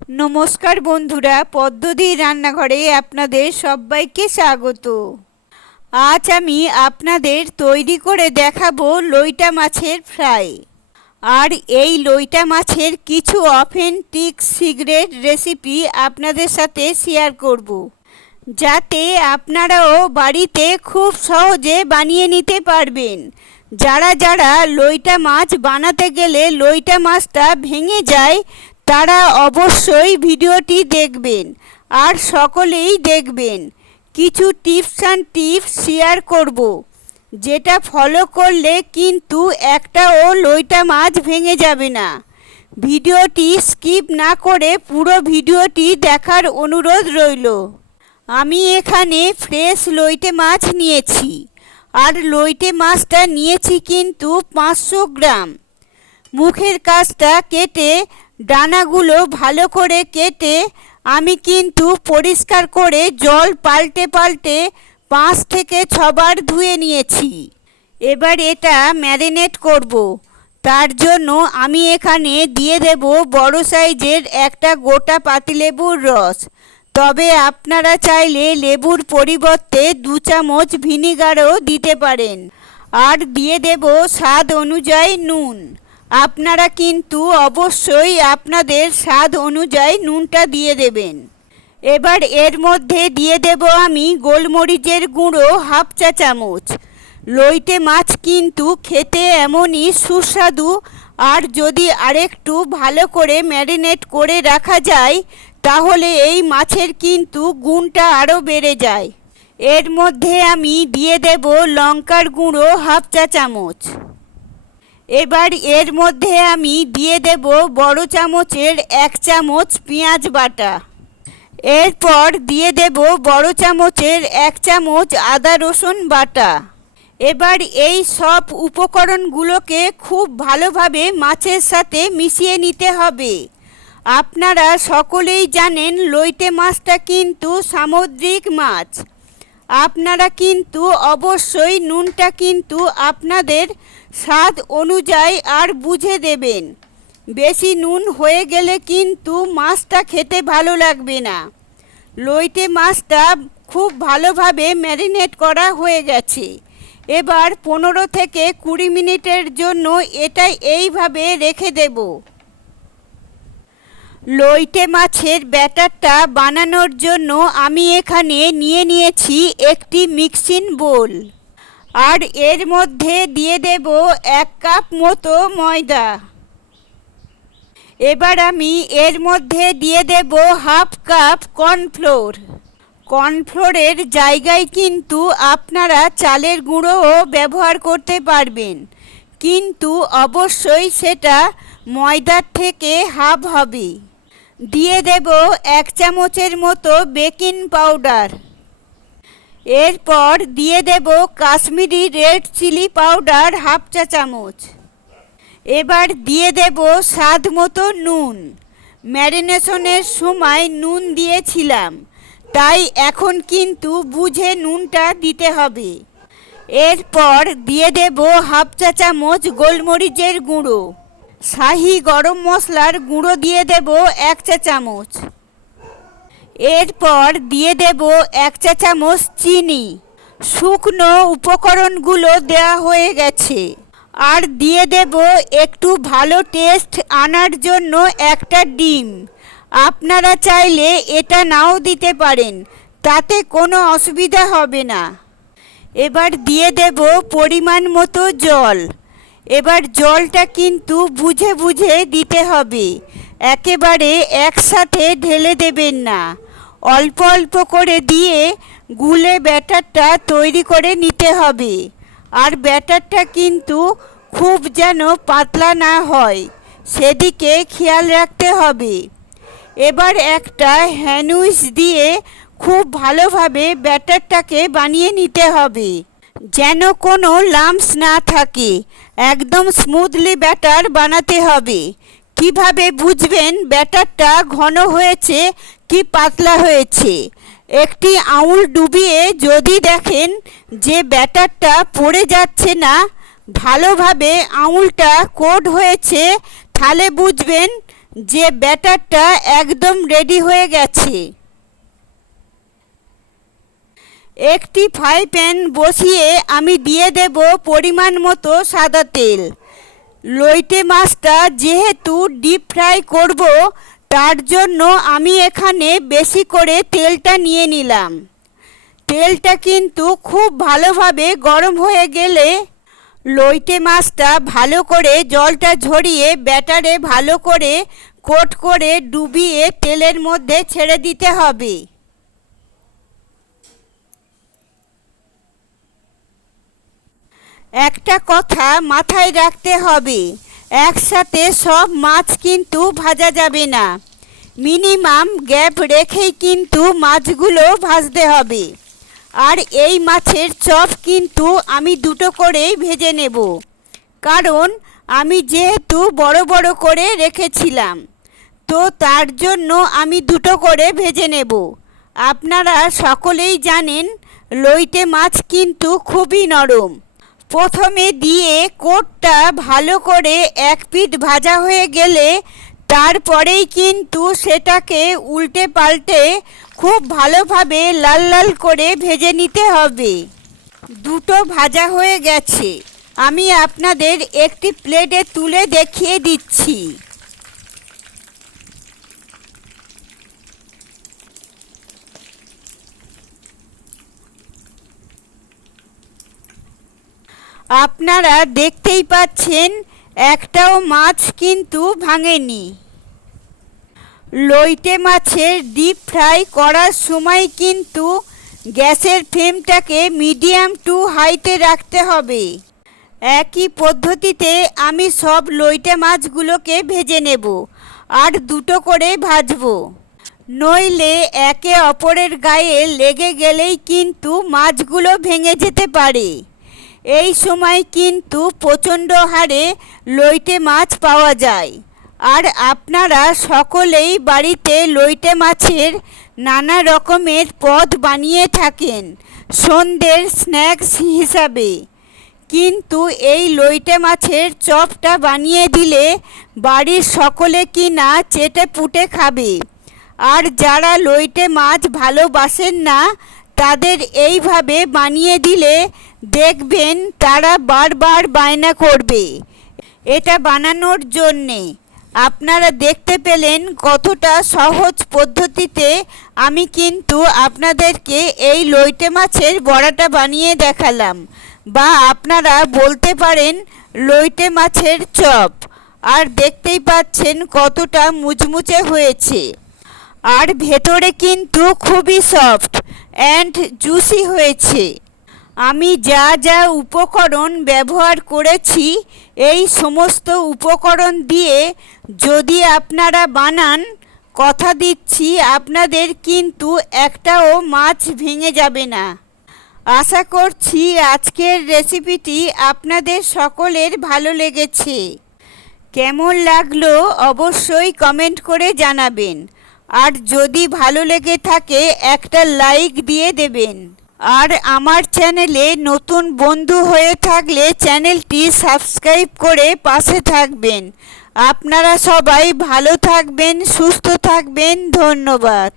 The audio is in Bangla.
নমস্কার বন্ধুরা, পদ্মদি রান্নাঘরে আপনাদের সবাইকে স্বাগত। আজ আমি আপনাদের তৈরি করে দেখাবো লইটা মাছের ফ্রাই। আর এই লইটা মাছের কিছু অথেন্টিক সিক্রেট রেসিপি আপনাদের সাথে শেয়ার করব, যাতে আপনারাও বাড়িতে খুব সহজে বানিয়ে নিতে পারবেন। যারা যারা লইটা মাছ বানাতে গেলে লইটা মাছটা ভেঙে যায়, তারা অবশ্যই ভিডিওটি দেখবেন আর সকলেই দেখবেন। কিছু টিপস অ্যান্ড টিপস শেয়ার করব, যেটা ফলো করলে কিন্তু একটাও লইটা মাছ ভেঙে যাবে না। ভিডিওটি স্কিপ না করে পুরো ভিডিওটি দেখার অনুরোধ রইল। আমি এখানে ফ্রেশ লইটে মাছ নিয়েছি, আর লইটে মাছটা নিয়েছি কিন্তু 500 গ্রাম। মুখের কাছটা কেটে ডানাগুলো ভালো করে কেটে আমি কিন্তু পরিষ্কার করে জল পাল্টে পাল্টে 5 থেকে 6 বার ধুয়ে নিয়েছি। এবার এটা ম্যারিনেট করব। তার জন্য আমি এখানে দিয়ে দেব বড় সাইজের একটা গোটা পাতিলেবুর রস। তবে আপনারা চাইলে লেবুর পরিবর্তে 2 চামচ ভিনিগারও দিতে পারেন। আর দিয়ে দেব স্বাদ অনুযায়ী নুন। আপনারা কিন্তু অবশ্যই আপনাদের স্বাদ অনুযায়ী নুনটা দিয়ে দেবেন। এবার এর মধ্যে দিয়ে দেব আমি গোলমরিচের গুঁড়ো 1/2 চা চামচ। লইটে মাছ কিন্তু খেতে এমনই সুস্বাদু, আর যদি আরেকটু ভালো করে ম্যারিনেট করে রাখা যায় তাহলে এই মাছের কিন্তু গুণটা আরও বেড়ে যায়। এর মধ্যে আমি দিয়ে দেব লঙ্কার গুঁড়ো 1/2 চা চামচ। এবার এর মধ্যে আমি দিয়ে দেব বড় চামচের 1 চামচ পেঁয়াজ বাটা। এরপর দিয়ে দেব বড় চামচের 1 চামচ আদা রসুন বাটা। এবার এই সব উপকরণগুলোকে খুব ভালোভাবে মাছের সাথে মিশিয়ে নিতে হবে। আপনারা সকলেই জানেন লইটে মাছটা কিন্তু সামুদ্রিক মাছ। আপনারা কিন্তু অবশ্যই নুনটা কিন্তু আপনাদের স্বাদ অনুযায়ী আর বুঝে দেবেন। বেশি নুন হয়ে গেলে কিন্তু মাছটা খেতে ভালো লাগবে না। লইটে মাছটা খুব ভালোভাবে ম্যারিনেট করা হয়ে গেছে। এবার 15 থেকে 20 মিনিটের জন্য এটা এইভাবে রেখে দেব। লইটে মাছের ব্যাটারটা বানানোর জন্য আমি এখানে নিয়ে নিয়েছি একটি মিক্সিং বোল। আর এর মধ্যে দিয়ে দেব 1 কাপ মতো ময়দা। এবার আমি এর মধ্যে দিয়ে দেব 1/2 কাপ কর্নফ্লোর। কর্নফ্লোরের জায়গায় কিন্তু আপনারা চালের গুঁড়োও ব্যবহার করতে পারবেন, কিন্তু অবশ্যই সেটা ময়দার থেকে হাফ হবে। দিয়ে দেব 1 চামচের মতো বেকিং পাউডার। এরপর দিয়ে দেব কাশ্মীরি রেড চিলি পাউডার 1/2 চা চামচ। এবার দিয়ে দেব স্বাদ মতো নুন। ম্যারিনেশনের সময় নুন দিয়েছিলাম, তাই এখন কিন্তু বুঝে নুনটা দিতে হবে। এরপর দিয়ে দেব 1/2 চা চামচ গোলমরিচের গুঁড়ো। শাহি গরম মশলার গুঁড়ো দিয়ে দেব 1 চা চামচ। এরপর দিয়ে দেব 1 চা চামচ চিনি। শুকনো উপকরণগুলো দেওয়া হয়ে গেছে। আর দিয়ে দেব একটু ভালো টেস্ট আনার জন্য একটা ডিম। আপনারা চাইলে এটা নাও দিতে পারেন, তাতে কোনো অসুবিধা হবে না। এবার দিয়ে দেব পরিমাণ মতো জল। এবার জলটা কিন্তু বুঝে বুঝে দিতে হবে, একেবারে একসাথে ঢেলে দেবেন না। অল্প অল্প করে দিয়ে গুলে ব্যাটারটা তৈরি করে নিতে হবে। আর ব্যাটারটা কিন্তু খুব যেন পাতলা না হয়, সেদিকে খেয়াল রাখতে হবে। এবার একটা হ্যান্ড উইচ দিয়ে খুব ভালোভাবে ব্যাটারটাকে বানিয়ে নিতে হবে, যেন কোনো লাম্পস না থাকে। একদম স্মুথলি ব্যাটার বানাতে হবে। কিভাবে বুঝবেন ব্যাটারটা ঘন হয়েছে কি পাতলা হয়েছে? একটি আঙুল ডুবিয়ে যদি দেখেন যে ব্যাটারটা পড়ে যাচ্ছে না, ভালোভাবে আঙুলটা কোট হয়েছে, তাহলে বুঝবেন যে ব্যাটারটা একদম রেডি হয়ে গেছে। একটি ফ্রাই প্যান বসিয়ে আমি দিয়ে দেব পরিমাণ মতো সাদা তেল। লইটে মাছটা যেহেতু ডিপ ফ্রাই করব, তার জন্য আমি এখানে বেশি করে তেলটা নিয়ে নিলাম। তেলটা কিন্তু খুব ভালোভাবে গরম হয়ে গেলে লইটে মাছটা ভালো করে জলটা ঝরিয়ে ব্যাটারে ভালো করে কোট করে ডুবিয়ে তেলের মধ্যে ছেড়ে দিতে হবে। একটা কথা মাথায় রাখতে হবে, একসাথে সব মাছ কিন্তু ভাজা যাবে না। মিনিমাম গ্যাপ রেখেই কিন্তু মাছগুলো ভাজতে হবে। আর এই মাছের চপ কিন্তু আমি দুটো করেই ভেজে নেব, কারণ আমি যেহেতু বড় বড় করে রেখেছিলাম, তো তার জন্য আমি দুটো করে ভেজে নেব। আপনারা সকলেই জানেন লইটে মাছ কিন্তু খুবই নরম। প্রথমে দিয়ে কোটটা ভালো করে এক পিঠ ভাজা হয়ে গেলে তারপরেই কিন্তু সেটাকে উল্টে পাল্টে খুব ভালোভাবে লাল লাল করে ভেজে নিতে হবে। দুটো ভাজা হয়ে গেছে, আমি আপনাদের একটি প্লেটে তুলে দেখিয়ে দিচ্ছি। আপনারা দেখতেই পাচ্ছেন একটাও মাছ কিন্তু ভাঙেনি। লইটে মাছের ডিপ ফ্রাই করার সময় কিন্তু গ্যাসের ফ্লেমটাকে মিডিয়াম টু হাইতে রাখতে হবে। একই পদ্ধতিতে আমি সব লইটে মাছগুলোকে ভেজে নেব আর দুটো করে ভাজবো, নইলে একে অপরের গায়ে লেগে গেলেই কিন্তু মাছগুলো ভেঙে যেতে পারে। এই সময় কিন্তু প্রচণ্ড হারে লইটে মাছ পাওয়া যায়। আর আপনারা সকলেই বাড়িতে লইটে মাছের নানা রকমের পদ বানিয়ে থাকেন সন্ধ্যের স্ন্যাক্স হিসাবে, কিন্তু এই লইটে মাছের চপটা বানিয়ে দিলে বাড়ির সকলে কিনা চেটে পুটে খাবে। আর যারা লইটে মাছ ভালোবাসেন না, তাদের এইভাবে বানিয়ে দিলে দেখবেন তারা বারবার বায়না করবে এটা বানানোর জন্যে। আপনারা দেখতে পেলেন কতটা সহজ পদ্ধতিতে আমি কিন্তু আপনাদেরকে এই লইটে মাছের বড়াটা বানিয়ে দেখালাম, বা আপনারা বলতে পারেন লইটে মাছের চপ। আর দেখতেই পাচ্ছেন কতটা মুচমুচে হয়েছে, আর ভেতরে কিন্তু খুবই সফট অ্যান্ড জুসি হয়েছে। আমি যা যা উপকরণ ব্যবহার করেছি, এই সমস্ত উপকরণ দিয়ে যদি আপনারা বানান, কথা দিচ্ছি আপনাদের কিন্তু একটাও মাছ ভেঙে যাবে না। আশা করছি আজকের রেসিপিটি আপনাদের সকলের ভালো লেগেছে। কেমন লাগলো অবশ্যই কমেন্ট করে জানাবেন, আর যদি ভালো লেগে থাকে একটা লাইক দিয়ে দেবেন। আর আমার চ্যানেলে নতুন বন্ধু হয়ে থাকলে চ্যানেলটি সাবস্ক্রাইব করে পাশে থাকবেন। আপনারা সবাই ভালো থাকবেন, সুস্থ থাকবেন। ধন্যবাদ।